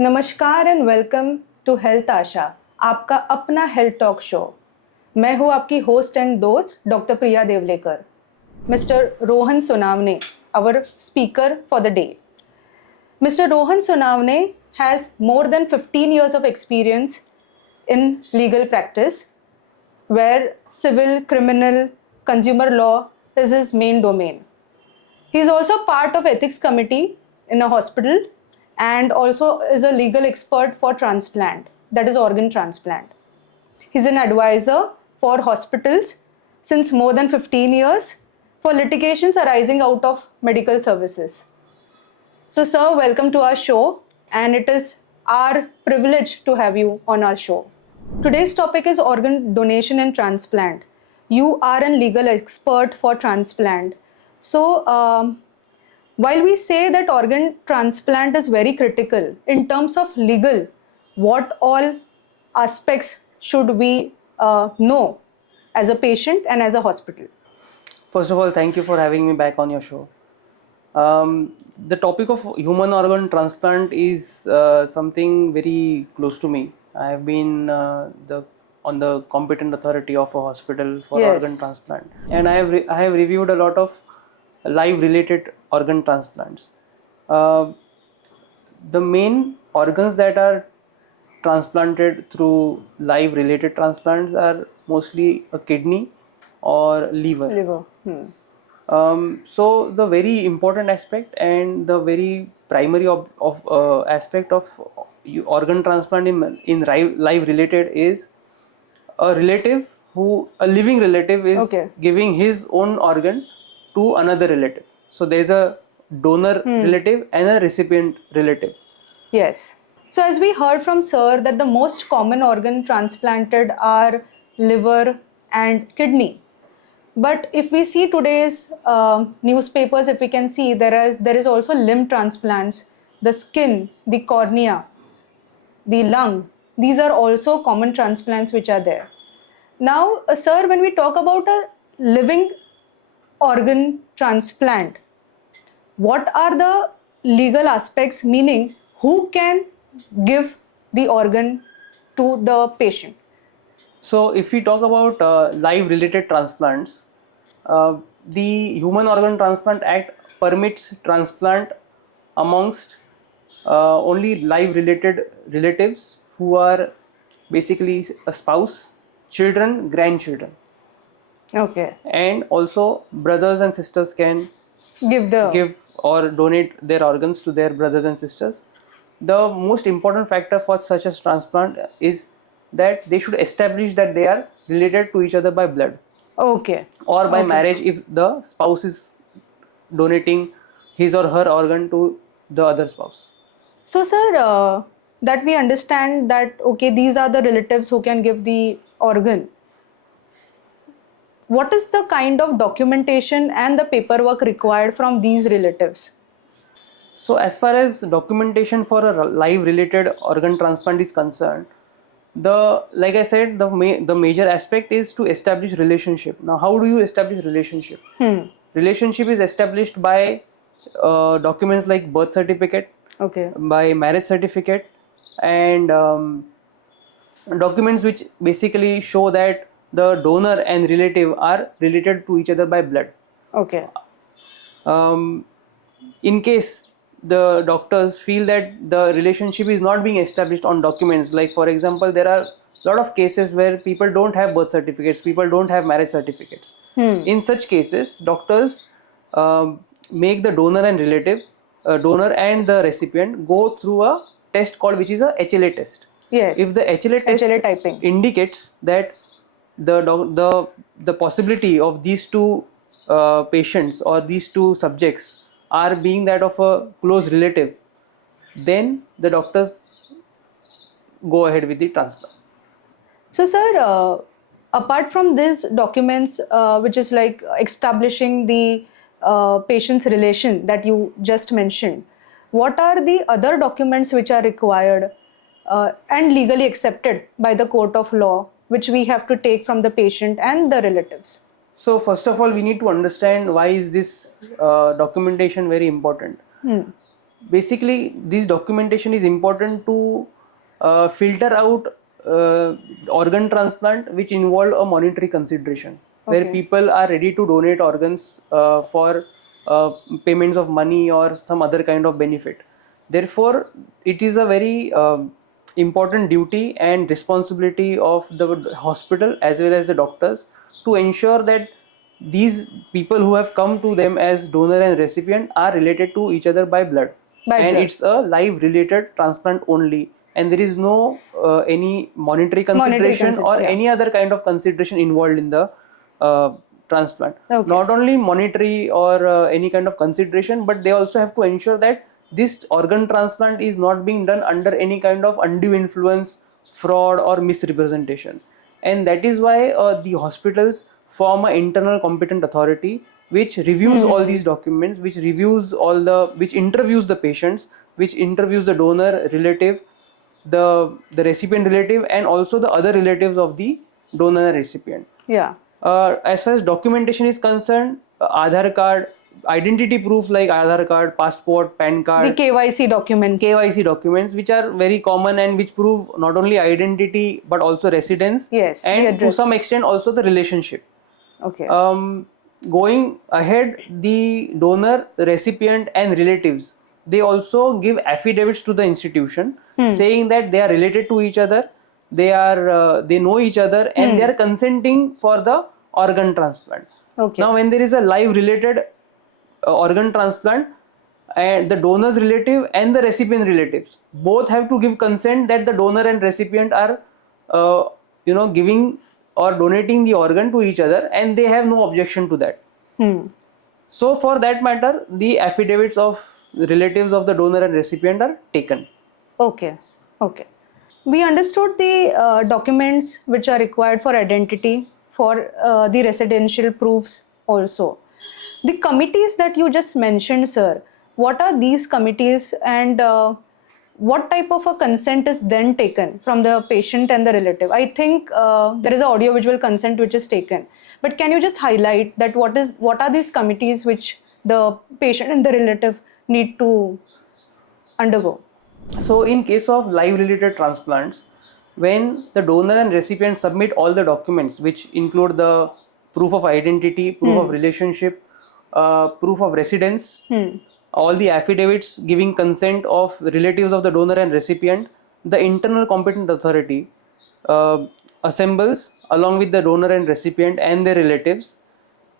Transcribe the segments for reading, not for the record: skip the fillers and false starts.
नमस्कार and welcome to हेल्थाशा, आपका अपना हेल्थ टॉक शो। मैं हूं आपकी होस्ट एंड दोस्त doctor Priya Devlekar. Mister Rohan Sonawane, our speaker for the day. Mr. Rohan Sonawane has more than 15 years of experience in legal practice, where civil, criminal, consumer law is his main domain. He is also part of ethics committee in a hospital and also is a legal expert for transplant, that is organ transplant. He's an advisor for hospitals since more than 15 years for litigations arising out of medical services. So sir, welcome to our show, and it is our privilege to have you on our show. Today's topic is organ donation and transplant. You are a legal expert for transplant. So while we say that organ transplant is very critical, in terms of legal, what all aspects should we know as a patient and as a hospital? First of all, thank you for having me back on your show. The topic of human organ transplant is something very close to me. I have been on the competent authority of a hospital for organ transplant, and I have reviewed a lot of live related organ transplants. The main organs that are transplanted through live related transplants are mostly a kidney or liver. So the very important aspect and the very primary aspect of organ transplant in live related is a living relative is giving his own organ to another relative. So there is a donor relative and a recipient relative. Yes. So as we heard from sir that the most common organ transplanted are liver and kidney. But if we see today's newspapers, if we can see, there is also limb transplants, the skin, the cornea, the lung. These are also common transplants which are there. Now, sir, when we talk about a living organ transplant, what are the legal aspects, meaning who can give the organ to the patient? So if we talk about live related transplants, the Human Organ Transplant Act permits transplant amongst only live related relatives who are basically a spouse, children, grandchildren. Okay. And also brothers and sisters can give or donate their organs to their brothers and sisters. The most important factor for such a transplant is that they should establish that they are related to each other by blood. Okay. Or by marriage if the spouse is donating his or her organ to the other spouse. So sir, that we understand that okay, these are the relatives who can give the organ. What is the kind of documentation and the paperwork required from these relatives? So as far as documentation for a live related organ transplant is concerned, like I said, the major aspect is to establish relationship. Now, how do you establish relationship? Relationship is established by documents like birth certificate, by marriage certificate, and documents which basically show that the donor and relative are related to each other by blood. Okay. In case the doctors feel that the relationship is not being established on documents, like for example, there are a lot of cases where people don't have birth certificates, people don't have marriage certificates. In such cases, doctors make the donor and the recipient go through a test called, which is a HLA test. Yes. If the HLA test typing indicates that the possibility of these two patients or these two subjects are being that of a close relative, then the doctors go ahead with the transplant. So sir, apart from these documents, which is like establishing the patient's relation that you just mentioned, what are the other documents which are required and legally accepted by the court of law, which we have to take from the patient and the relatives? So first of all, we need to understand why is this documentation very important. basically this documentation is important to filter out organ transplant which involve a monetary consideration, where Okay. people are ready to donate organs for payments of money or some other kind of benefit. Therefore, it is a very important duty and responsibility of the hospital as well as the doctors to ensure that these people who have come to them as donor and recipient are related to each other by blood, By and blood. it's a live related transplant only, and there is no any monetary consideration or yeah. any other kind of consideration involved in the transplant. Okay. Not only monetary or any kind of consideration, but they also have to ensure that this organ transplant is not being done under any kind of undue influence, fraud or misrepresentation. And that is why the hospitals form an internal competent authority which reviews all these documents, which reviews all the, which interviews the patients, which interviews the donor relative, the recipient relative, and also the other relatives of the donor and recipient. Yeah. As far as documentation is concerned, Aadhaar card, identity proof like Aadhaar card, passport, PAN The card, KYC documents. KYC documents, which are very common and which prove not only identity but also residence, Yes, the and to address. some extent also the relationship. Okay. Going ahead, the donor, the recipient, and relatives, they also give affidavits to the institution saying that they are related to each other, they know each other, and they are consenting for the organ transplant. Okay. Now, when there is a live related organ transplant, and the donor's relative and the recipient relatives both have to give consent that the donor and recipient are giving or donating the organ to each other, and they have no objection to that. So for that matter, the affidavits of relatives of the donor and recipient are taken. Okay. Okay. We understood the documents which are required for identity, for the residential proofs also. The committees that you just mentioned, sir, what are these committees, and what type of a consent is then taken from the patient and the relative? I think there is an audio-visual consent which is taken. But can you just highlight that what are these committees which the patient and the relative need to undergo? So in case of live related transplants, when the donor and recipient submit all the documents which include the proof of identity, proof of relationship, proof of residence, all the affidavits giving consent of relatives of the donor and recipient, the internal competent authority assembles along with the donor and recipient and their relatives.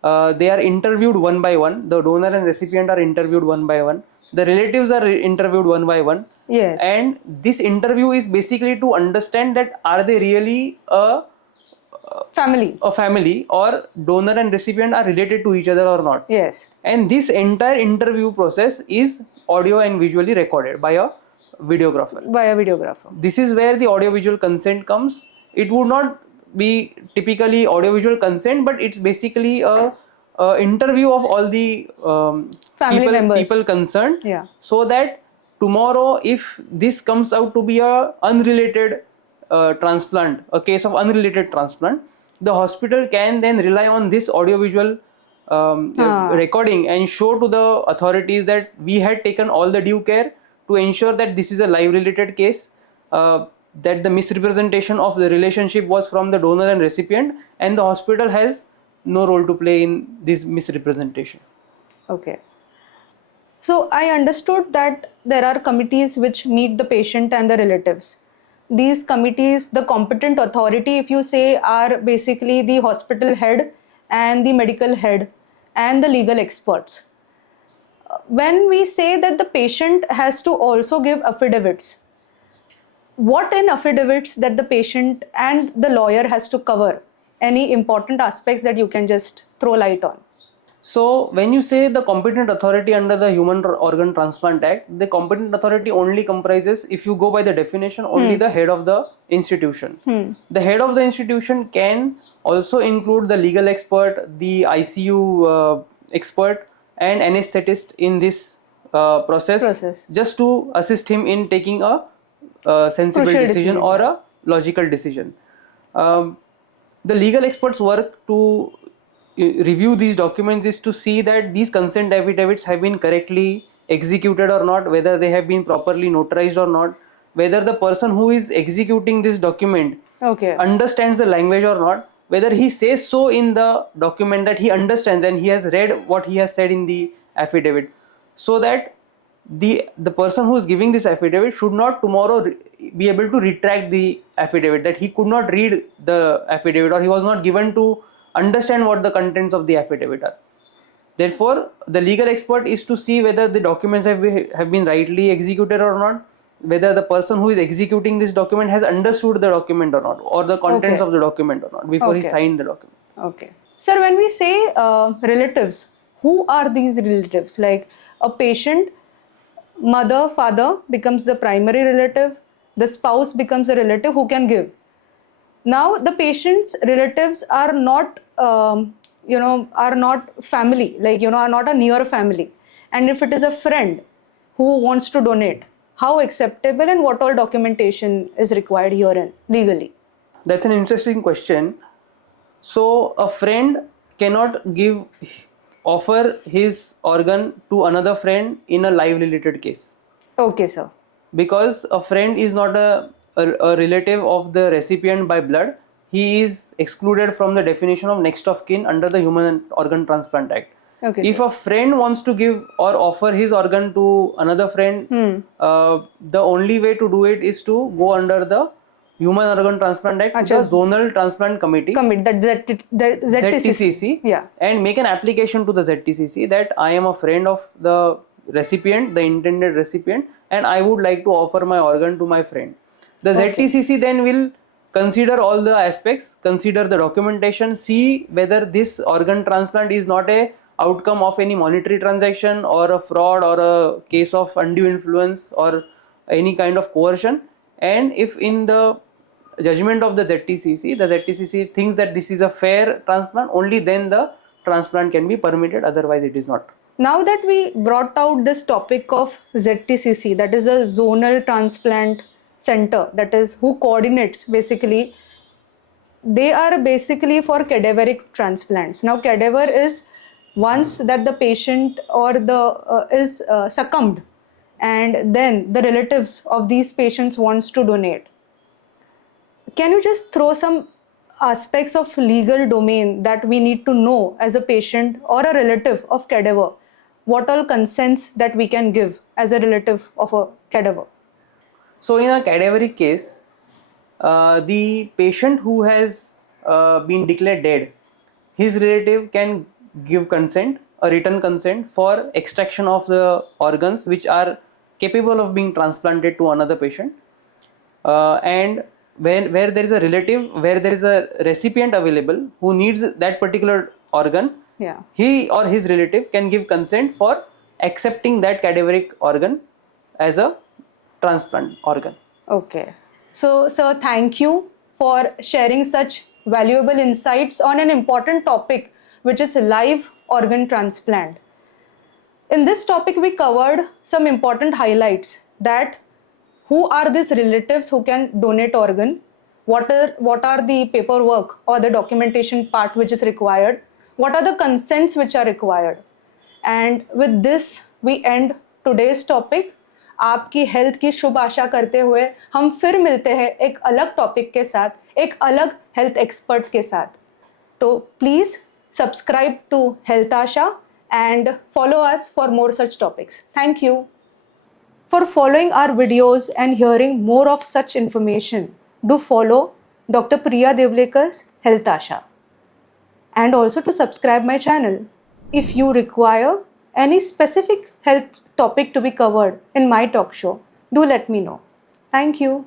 They are interviewed one by one. The donor and recipient are interviewed one by one. The relatives are interviewed one by one. Yes. And this interview is basically to understand that are they really a family, or donor and recipient are related to each other or not. Yes. And this entire interview process is audio and visually recorded by a videographer. By a videographer. This is where the audio visual consent comes. It would not be typically audio visual consent, but it's basically a interview of all the Family members. people concerned, Yeah. so that tomorrow if this comes out to be a unrelated transplant, a case of unrelated transplant, the hospital can then rely on this audiovisual recording and show to the authorities that we had taken all the due care to ensure that this is a live related case, that the misrepresentation of the relationship was from the donor and recipient, and the hospital has no role to play in this misrepresentation. Okay. So I understood that there are committees which meet the patient and the relatives. These committees, the competent authority, if you say, are basically the hospital head and the medical head and the legal experts. When we say that the patient has to also give affidavits, what in affidavits that the patient and the lawyer has to cover? Any important aspects that you can just throw light on? So when you say the competent authority under the Human Organ Transplant Act, the competent authority only comprises, if you go by the definition, only the head of the institution. The head of the institution can also include the legal expert, the ICU expert, and anesthetist in this process, just to assist him in taking a sensible decision or a logical decision. The legal experts' work to review these documents is to see that these consent affidavits have been correctly executed or not, whether they have been properly notarized or not, whether the person who is executing this document Okay. understands the language or not, whether he says so in the document that he understands and he has read what he has said in the affidavit, so that the person who is giving this affidavit should not tomorrow be able to retract the affidavit, that he could not read the affidavit or he was not given to understand what the contents of the affidavit are. Therefore, the legal expert is to see whether the documents have been rightly executed or not, whether the person who is executing this document has understood the document or not, or the contents Okay. of the document or not, before he Okay. signed the document. Okay. Sir, when we say relatives, who are these relatives? Like a patient, mother, father becomes the primary relative, the spouse becomes a relative who can give. Now, the patient's relatives are not, are not family, like, are not a near family. And if it is a friend who wants to donate, how acceptable and what all documentation is required herein legally? That's an interesting question. So, a friend cannot offer his organ to another friend in a live related case, Okay, sir. because a friend is not a relative of the recipient by blood. He is excluded from the definition of next of kin under the Human Organ Transplant Act. Okay, If sir. a friend wants to give or offer his organ to another friend, the only way to do it is to go under the Human Organ Transplant Act, Achha. the Zonal Transplant Committee, Commit that ZTCC, Yeah. and make an application to the ZTCC that I am a friend of the recipient, the intended recipient, and I would like to offer my organ to my friend. The Okay. ZTCC then will consider all the aspects, consider the documentation, see whether this organ transplant is not a outcome of any monetary transaction or a fraud or a case of undue influence or any kind of coercion, and if in the judgment of the ZTCC thinks that this is a fair transplant, only then the transplant can be permitted, otherwise it is not. Now that we brought out this topic of ZTCC, that is a zonal transplant center, that is who coordinates basically, they are basically for cadaveric transplants. Now, cadaver is once that the patient or the is succumbed, and then the relatives of these patients wants to donate. Can you just throw some aspects of legal domain that we need to know as a patient or a relative of cadaver? What all consents that we can give as a relative of a cadaver? So in a cadaveric case, the patient who has been declared dead, his relative can give consent, a written consent for extraction of the organs which are capable of being transplanted to another patient. And where there is a relative, where there is a recipient available who needs that particular organ, Yeah. he or his relative can give consent for accepting that cadaveric organ as a transplant organ. Okay. So, sir, thank you for sharing such valuable insights on an important topic, which is live organ transplant. In this topic, we covered some important highlights, that who are these relatives who can donate organ, what are the paperwork or the documentation part which is required, what are the consents which are required. And with this, we end today's topic. आपकी health की शुभ आशा करते हुए हम फिर मिलते हैं एक अलग टॉपिक के साथ, एक अलग हेल्थ एक्सपर्ट के साथ. तो please subscribe to Healthasha and follow us for more such topics. Thank you. For following our videos and hearing more of such information, do follow Dr. Priya Devlekar's Healthasha, and also to subscribe my channel. If you require any specific health topic to be covered in my talk show, do let me know. Thank you.